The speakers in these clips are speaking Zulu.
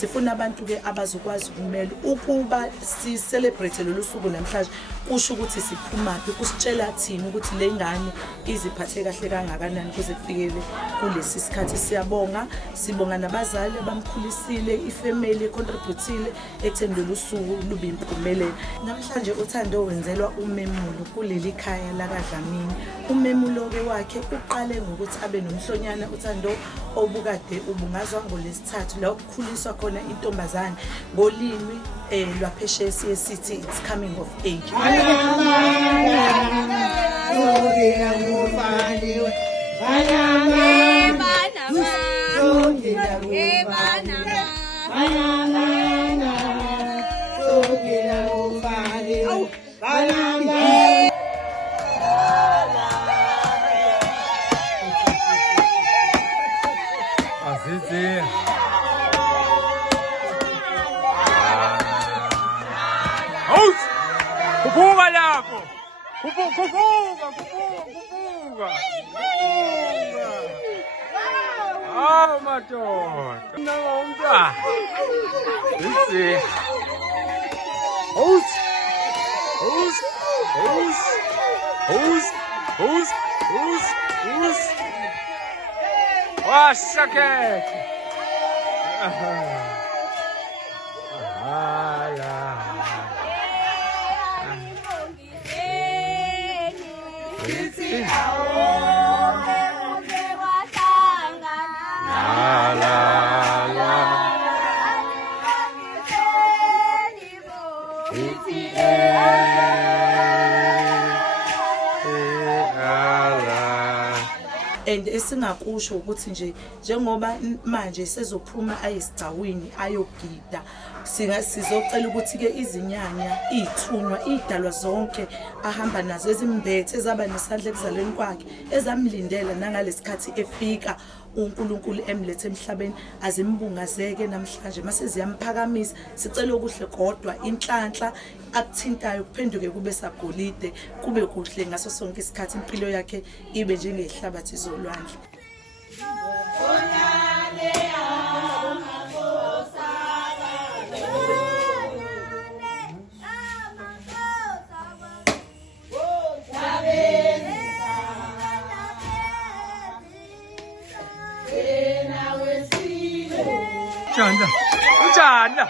sifuna abantu-ke abazokwazi ukumela ukuba si-celebrate lolu suku namhlanje kusho ukuthi siphumaphi, kusitshela thina ukuthi le ngane iziphathe kahle kangakanani kuze kufikele kulesi sikhathi. Sibonga nabazali abamkhulisile, ifamily econtributile ekutheni lolu suku lube impumelelo. Namhlanje uThando wenzelwa umemulo kuleli khaya lakaDlamini. Umemulo-ke wakhe uqale ngokuthi abe nomhlonyana uThando obukade ubungazwa ngolesithathu la ukukhuliswa khona intombazane ngolimi lwaphesheya sithi it's coming of age. Kufunga lapho. Kufunga. Oh, madoda. Nalonga. Isi. Hos. Wasake. And esingakusho ukuthi nje njengoba manje sezophuma ayisigcawini ayogida sizocela ukuthi ke izinyanya ithunywa idalwa zonke ahamba nazo ezimbethe ezaba nesandla ekuzalweni kwakhe ezamlindela nangalesikhathi efika uNkulunkulu emlethe emhlabeni azimbungazeke namhlanje mase ziyamphakamisa sicela okuhle kodwa inhlanhla akuthintayo kuphenduke kube sagolide kube kuhle ngaso sonke isikhathi impilo yakhe ibe njengehlabathi zolwandle. Janda.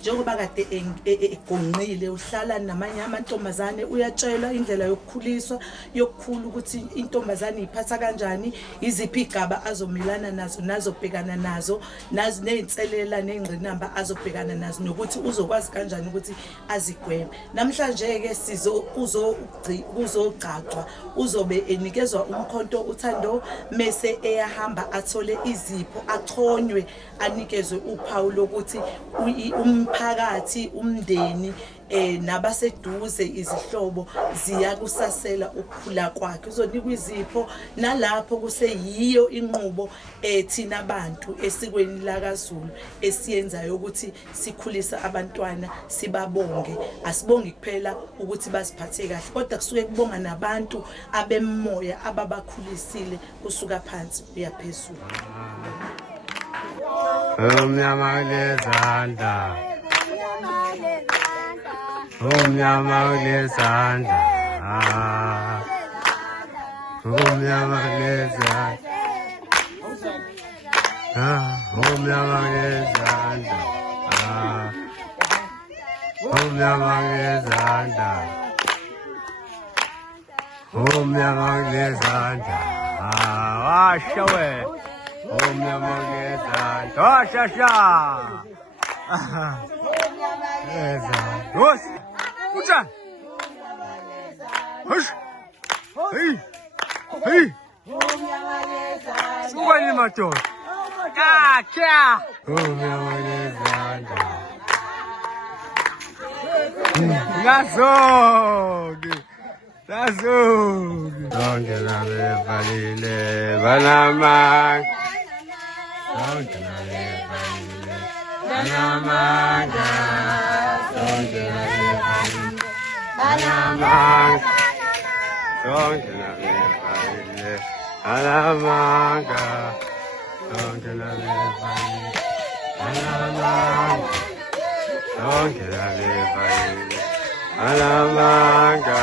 Njengoba kade egonqile uhlala namanye amantombazane uyatshelwa indlela yokukhuliswa yokukhula ukuthi intombazane iphatha kanjani iziphi igaba azomelana nazo bhekana nazo nezinselela nezingqinamba azobhekana nazo nokuthi uzokwazi kanjani ukuthi azigweme. Namhlanje ke kuzogcagcwa uzobe enikezwa umkhonto uThando mase eyahamba athole izipho achonywe anikezwe uphawu lokuthi umphakathi umndeni nabaseduze izihlobo ziyakusasela ukukhula kwakhe uzonikwa izipho nalapho kuseyiyo inqubo thina abantu esikweni lakaZulu esiyenzayo ukuthi sikhulisa abantwana sibabonge asibongi kuphela ukuthi basiphathe kahle kodwa kusuke kubonga nabantu abemoya ababakhulisile kusuka phansi kuya phezulu. Umnyama lezandla. Umnyama lezandla. Umnyama lezandla. Umnyama lezandla. Umnyama lezandla. Umnyama lezandla. Washa we. Umnyama lezandla. Washa sha. Lezandla. Ucha. Hush. Hey. Hey. Suka ni macho. Kacha. Umnyama ngezandla. Ngasoki. Ngasoki. Sonke labevalile banamanga. Sonke labevalile banamanga. Sonke labevalile banamanga. Sonke labevalile banamanga. Sonke labevalile banamanga. Sonke labevalile banamanga.